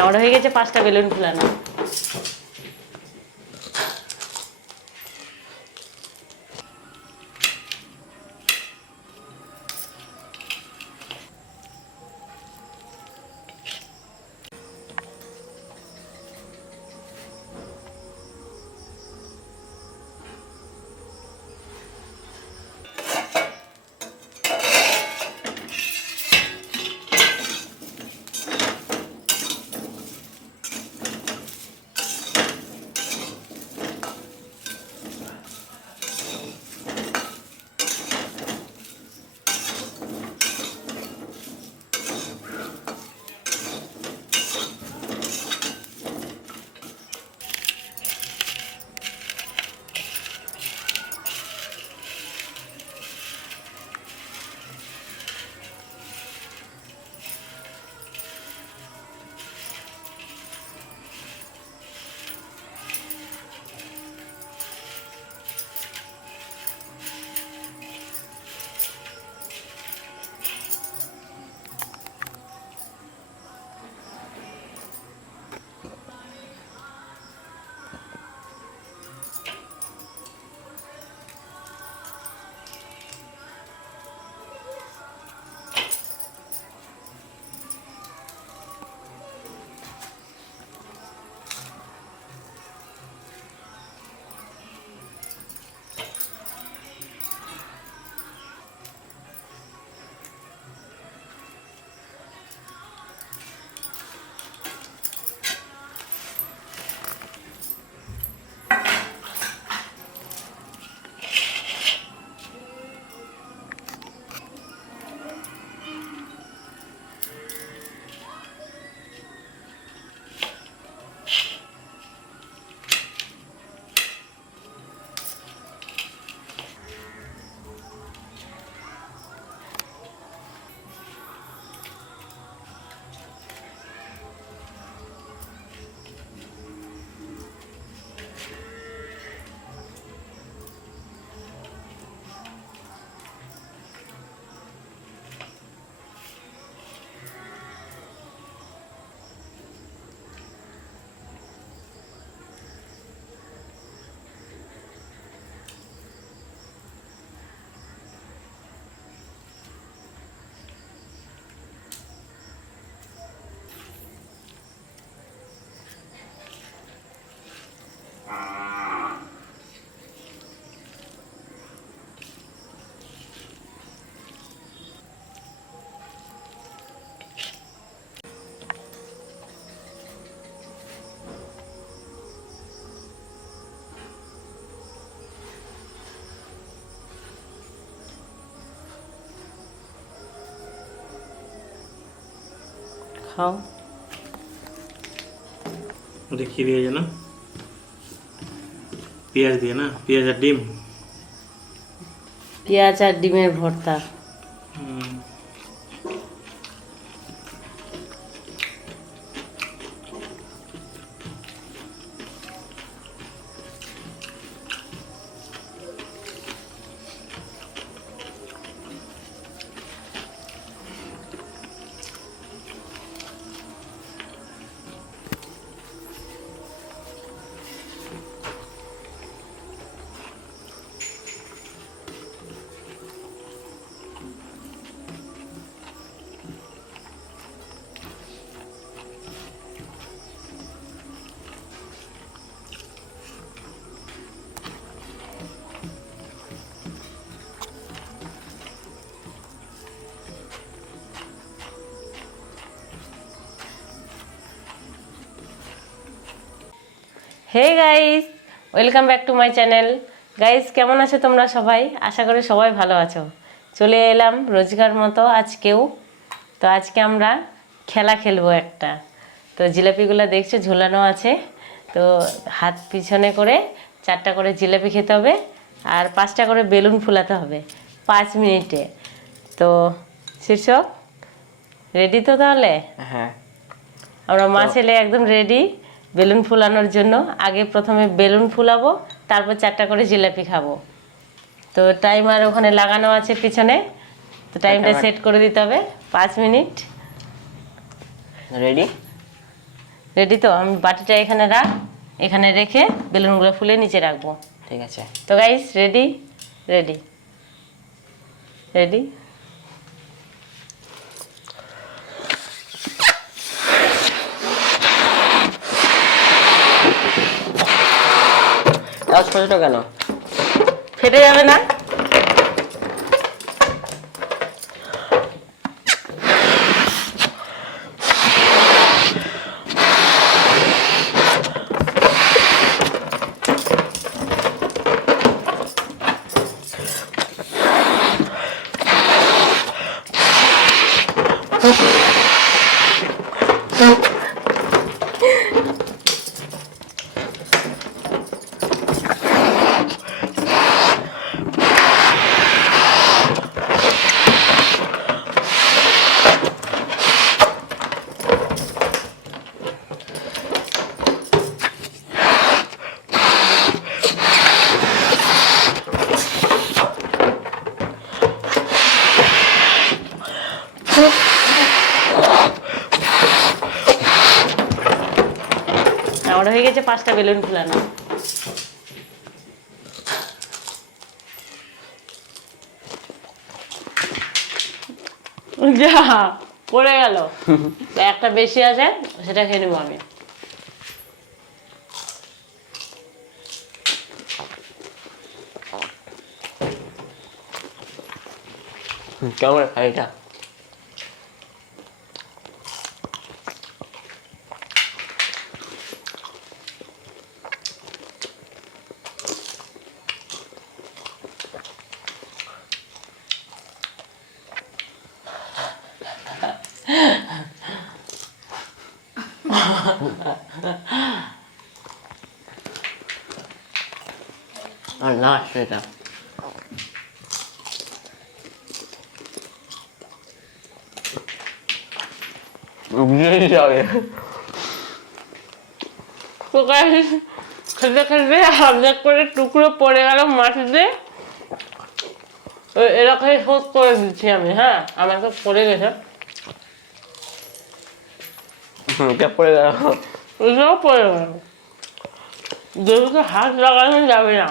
আমার হয়ে গেছে 5টা বেলুন ফুলানো। খাও। ওটা কি দিয়ে জানো? পেঁয়াজ দিয়ে না, পেঁয়াজ আর ডিম। পেঁয়াজ আর ডিমের ভর্তা। Hey guys, welcome back to my channel. Guys, কেমন আছো তোমরা সবাই? আশা করি সবাই ভালো আছো। চলে এলাম রোজকার মতো আজকেও। তো আজকে আমরা খেলা খেলবো একটা। তো জিলাপিগুলো দেখছো ঝোলানো আছে। তো হাত পিছনে করে 4টা করে জিলাপি খেতে হবে আর 5টা করে বেলুন ফুলাতে হবে 5 মিনিটে। তো শীর্ষক রেডি তো তাহলে? হ্যাঁ, আমরা মা ছেলে একদম রেডি বেলুন ফুলানোর জন্য। আগে প্রথমে বেলুন ফুলাবো, তারপর 4টা করে জিলাপি খাবো। তো টাইমার ওখানে লাগানো আছে পিছনে। তো টাইমটা সেট করে দিতে হবে 5 মিনিট। রেডি? রেডি তো? আমি বাটিটা এখানে এখানে রেখে বেলুনগুলো ফুলে নিচে রাখবো। ঠিক আছে। তো গাইস রেডি রেডি রেডি। তাও ছোট কেন? ফেটে যাবে না? আমার হয়ে গেছে 5টা বেলুন ফুলানো। যা পড়ে গেল, একটা বেশি আছে সেটা খেয়ে নেবো আমি। কেমন খাইটা? আর না সেটা যাবে। তো গাইস খেতে খেতে হাফ করে টুকরো পড়ে গেল মাটিতে। এরকম শোধ করে দিচ্ছি আমি। হ্যাঁ আমার তো পড়ে গেছে, এটা পড়ে গেল, এটাও পড়ে গেল। দেবীকে হাত লাগানো যাবে না।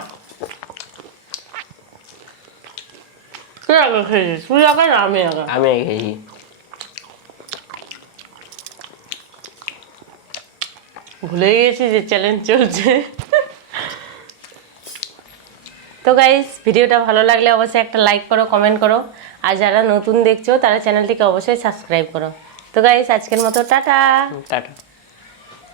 কে আগে খেয়েছিস? তুই আগে না আমি আগে? আমি খেয়েছি। ভুলে গিয়েছি যে চ্যালেঞ্জ চলছে। তো গাইস ভিডিওটা ভালো লাগলে অবশ্যই একটা লাইক করো, কমেন্ট করো, আর যারা নতুন দেখছো তারা চ্যানেলটিকে অবশ্যই সাবস্ক্রাইব করো। তো গাইস আজকের মতো টাটা। টাটা।